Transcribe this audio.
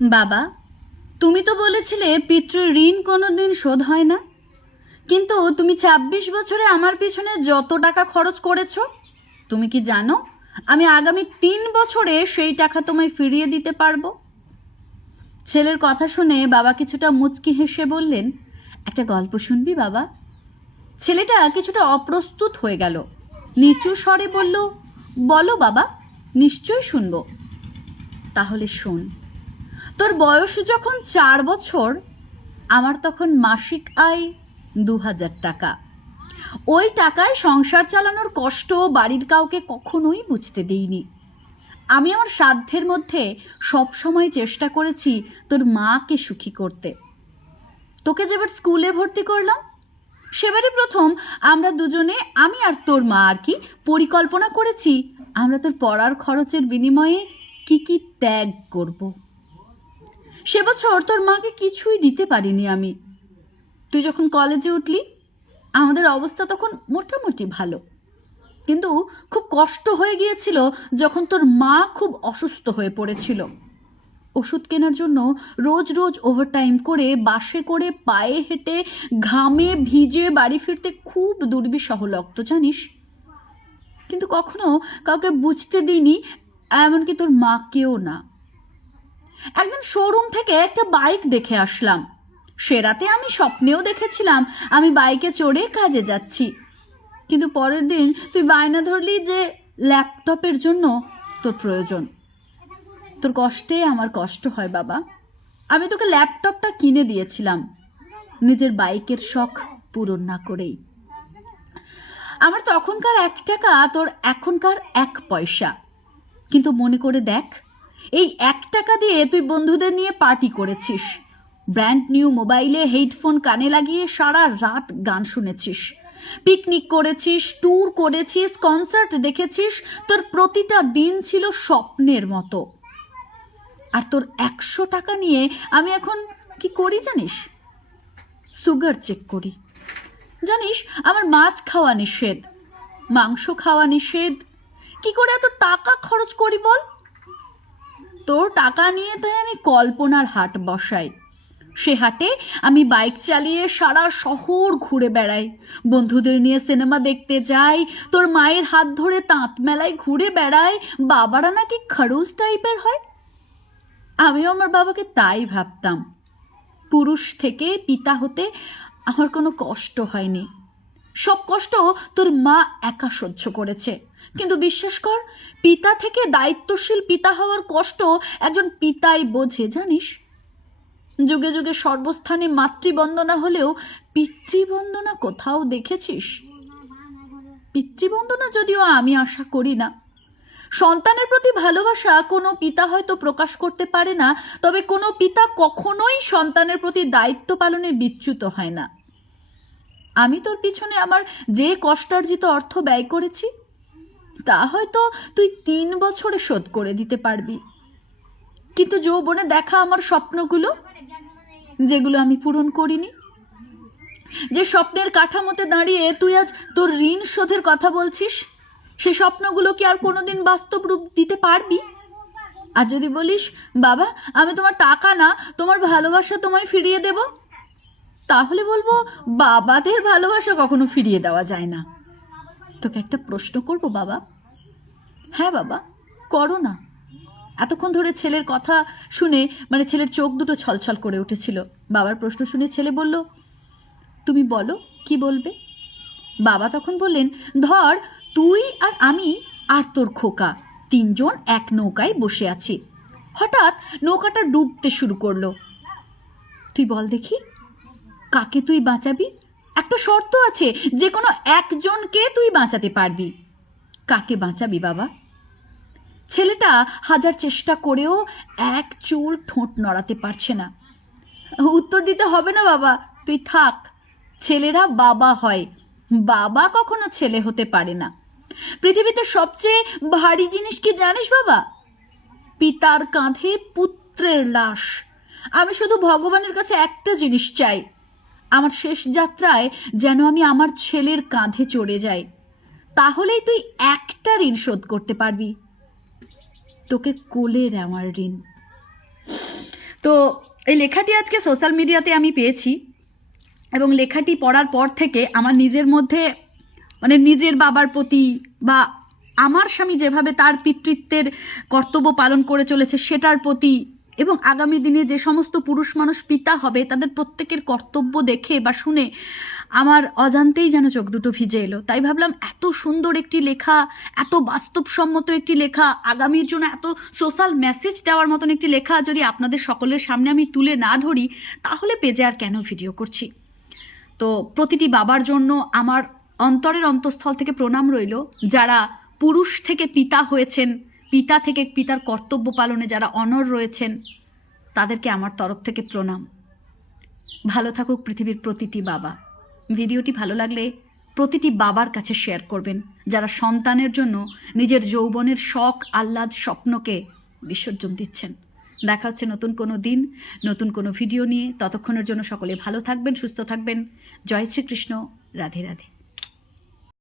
বাবা, তুমি তো বলেছিলে পিতৃ ঋণ কোনোদিন শোধ হয় না। কিন্তু তুমি ২৬ বছরে আমার পিছনে যত টাকা খরচ করেছো, তুমি কি জানো আমি আগামী ৩ বছরে সেই টাকা তোমায় ফিরিয়ে দিতে পারবো? ছেলের কথা শুনে বাবা কিছুটা মুচকি হেসে বললেন, একটা গল্প শুনবি বাবা? ছেলেটা কিছুটা অপ্রস্তুত হয়ে গেল। নিচু স্বরে বলল, বলো বাবা, নিশ্চয়ই শুনবো। তাহলে শোন। তোর বয়স যখন ৪ বছর, আমার তখন মাসিক আয় ২০০০ টাকা। ওই টাকায় সংসার চালানোর কষ্ট বাড়ির কাউকে কখনোই বুঝতে দিইনি। আমি আমার সাধ্যের মধ্যে সবসময় চেষ্টা করেছি তোর মাকে সুখী করতে। তোকে যেবার স্কুলে ভর্তি করলাম, সেবারই প্রথম আমরা দুজনে, আমি আর তোর মা আর কি, পরিকল্পনা করেছি আমরা তোর পড়ার খরচের বিনিময়ে কি কি ত্যাগ করব। সে বছর তোর মাকে কিছুই দিতে পারিনি আমি। তুই যখন কলেজে উঠলি, আমাদের অবস্থা তখন মোটামুটি ভালো, কিন্তু খুব কষ্ট হয়ে গিয়েছিল যখন তোর মা খুব অসুস্থ হয়ে পড়েছিল। ওষুধ কেনার জন্য রোজ রোজ ওভারটাইম করে, বাসে করে, পায়ে হেঁটে, ঘামে ভিজে বাড়ি ফিরতে খুব দুর্বিষহ লাগতো জানিস। কিন্তু কখনো কাউকে বুঝতে দিইনি, এমনকি তোর মাকেও না। একদিন শোরুম থেকে একটা বাইক দেখে আসলাম। সে রাতে আমি স্বপ্নেও দেখেছিলাম আমি বাইকে চড়ে কাজে যাচ্ছি। কিন্তু পরের দিন তুই বায়না ধরলি যে ল্যাপটপের জন্য তোর প্রয়োজন। তোর কষ্টে আমার কষ্ট হয় বাবা। আমি তোকে ল্যাপটপটা কিনে দিয়েছিলাম নিজের বাইকের শখ পূরণ না করেই। আমার তখনকার ১ টাকা তোর এখনকার ১ পয়সা। কিন্তু মনে করে দেখ, এই ১ টাকা দিয়ে তুই বন্ধুদের নিয়ে পার্টি করেছিস, ব্র্যান্ড নিউ মোবাইলে হেডফোন কানে লাগিয়ে সারা রাত গান শুনেছিস, পিকনিক করেছিস, ট্যুর করেছিস, কনসার্ট দেখেছিস। তোর প্রতিটা দিন ছিল স্বপ্নের মতো। আর তোর ১০০ টাকা নিয়ে আমি এখন কি করি জানিস? সুগার চেক করি। জানিস, আমার মাছ খাওয়া নিষেধ, মাংস খাওয়া নিষেধ। কি করে এত টাকা খরচ করি বল? তোর টাকা নিয়ে তাই আমি কল্পনার হাট বসাই। সে হাটে আমি বাইক চালিয়ে সারা শহর ঘুরে বেড়াই, বন্ধুদের নিয়ে সিনেমা দেখতে যাই, তোর মায়ের হাত ধরে তাঁত মেলায় ঘুরে বেড়াই। বাবারা নাকি খড়ুস টাইপের হয়। আমিও আমার বাবাকে তাই ভাবতাম। পুরুষ থেকে পিতা হতে আমার কোনো কষ্ট হয়নি। সব কষ্ট তোর মা একা সহ্য করেছে। কিন্তু বিশ্বাস কর, পিতা থেকে দায়িত্বশীল পিতা হওয়ার কষ্ট একজন পিতাই বোঝে জানিস। যুগে যুগে সর্বস্থানে মাতৃবন্দনা হলেও পিতৃবন্দনা কোথাও দেখেছিস? পিতৃবন্দনা যদিও আমি আশা করি না। সন্তানের প্রতি ভালোবাসা কোনো পিতা হয়তো প্রকাশ করতে পারে না, তবে কোনো পিতা কখনোই সন্তানের প্রতি দায়িত্ব পালনে বিচ্যুত হয় না। আমি তোর পিছনে আমার যে কষ্টার্জিত অর্থ ব্যয় করেছি, তা হয়তো তুই ৩ বছরে শোধ করে দিতে পারবি। কিন্তু যৌবনে দেখা আমার স্বপ্নগুলো, যেগুলো আমি পূরণ করিনি, যে স্বপ্নের কাঠামোতে দাঁড়িয়ে তুই আজ তোর ঋণ শোধের কথা বলছিস, সে স্বপ্নগুলো কি আর কোনোদিন বাস্তব রূপ দিতে পারবি? আর যদি বলিস, বাবা আমি তোমার টাকা না, তোমার ভালোবাসা তোমায় ফিরিয়ে দেব, তাহলে বলবো, বাবাদের ভালোবাসা কখনো ফিরিয়ে দেওয়া যায় না। তোকে একটা প্রশ্ন করব বাবা। হ্যাঁ বাবা, করো না। এতক্ষণ ধরে ছেলের কথা শুনে, ছেলের চোখ দুটো ছলছল করে উঠেছিল। বাবার প্রশ্ন শুনে ছেলে বলল, তুমি বলো কি বলবে। বাবা তখন বললেন, ধর তুই আর আমি আর তোর খোকা ৩জন এক নৌকায় বসে আছি। হঠাৎ নৌকাটা ডুবতে শুরু করলো। তুই বল দেখি, কাকে তুই বাঁচাবি? একটা শর্ত আছে, যে কোনো একজনকে তুই বাঁচাতে পারবি। কাকে বাঁচাবি বাবা? ছেলেটা হাজার চেষ্টা করেও এক চুল ঠোঁট নড়াতে পারছে না। উত্তর দিতে হবে না বাবা, তুই থাক। ছেলেরা বাবা হয়, বাবা কখনো ছেলে হতে পারে না। পৃথিবীতে সবচেয়ে ভারী জিনিস কি জানিস বাবা? পিতার কাঁধে পুত্রের লাশ। আমি শুধু ভগবানের কাছে একটা জিনিস চাই, আমার শেষ যাত্রায় যেন আমি আমার ছেলের কাঁধে চড়ে যাই। তাহলেই তুই একটা ঋণ শোধ করতে পারবি, তোকে কোলের আমার ঋণ। তো এই লেখাটি আজকে সোশ্যাল মিডিয়াতে আমি পেয়েছি, এবং লেখাটি পড়ার পর থেকে আমার নিজের মধ্যে মানে নিজের বাবার প্রতি বা আমার স্বামী যেভাবে তার পিতৃত্বের কর্তব্য পালন করে চলেছে সেটার প্রতি, এবং আগামী দিনে যে সমস্ত পুরুষ মানুষ পিতা হবে তাদের প্রত্যেকের কর্তব্য দেখে বা শুনে আমার অজান্তেই যেন চোখ দুটো ভিজে এলো। তাই ভাবলাম এত সুন্দর একটি লেখা, এত বাস্তবসম্মত একটি লেখা, আগামীর জন্য এত সোশ্যাল মেসেজ দেওয়ার মতন একটি লেখা যদি আপনাদের সকলের সামনে আমি তুলে না ধরি, তাহলে পেজে আর কেন ভিডিও করছি। তো প্রতিটি বাবার জন্য আমার অন্তরের অন্তঃস্থল থেকে প্রণাম রইল, যারা পুরুষ থেকে পিতা হয়েছেন, পিতা থেকে পিতার কর্তব্য পালনে যারা অনড় রয়েছেন, তাদেরকে আমার তরফ থেকে প্রণাম। ভালো থাকুক পৃথিবীর প্রতিটি বাবা। ভিডিওটি ভালো লাগলে প্রতিটি বাবার কাছে শেয়ার করবেন, যারা সন্তানের জন্য নিজের যৌবনের শখ, আহ্লাদ, স্বপ্নকে বিসর্জন দিচ্ছেন। দেখা হচ্ছে নতুন কোনো দিন, নতুন কোনো ভিডিও নিয়ে। ততক্ষণের জন্য সকলে ভালো থাকবেন, সুস্থ থাকবেন। জয় শ্রীকৃষ্ণ। রাধে রাধে।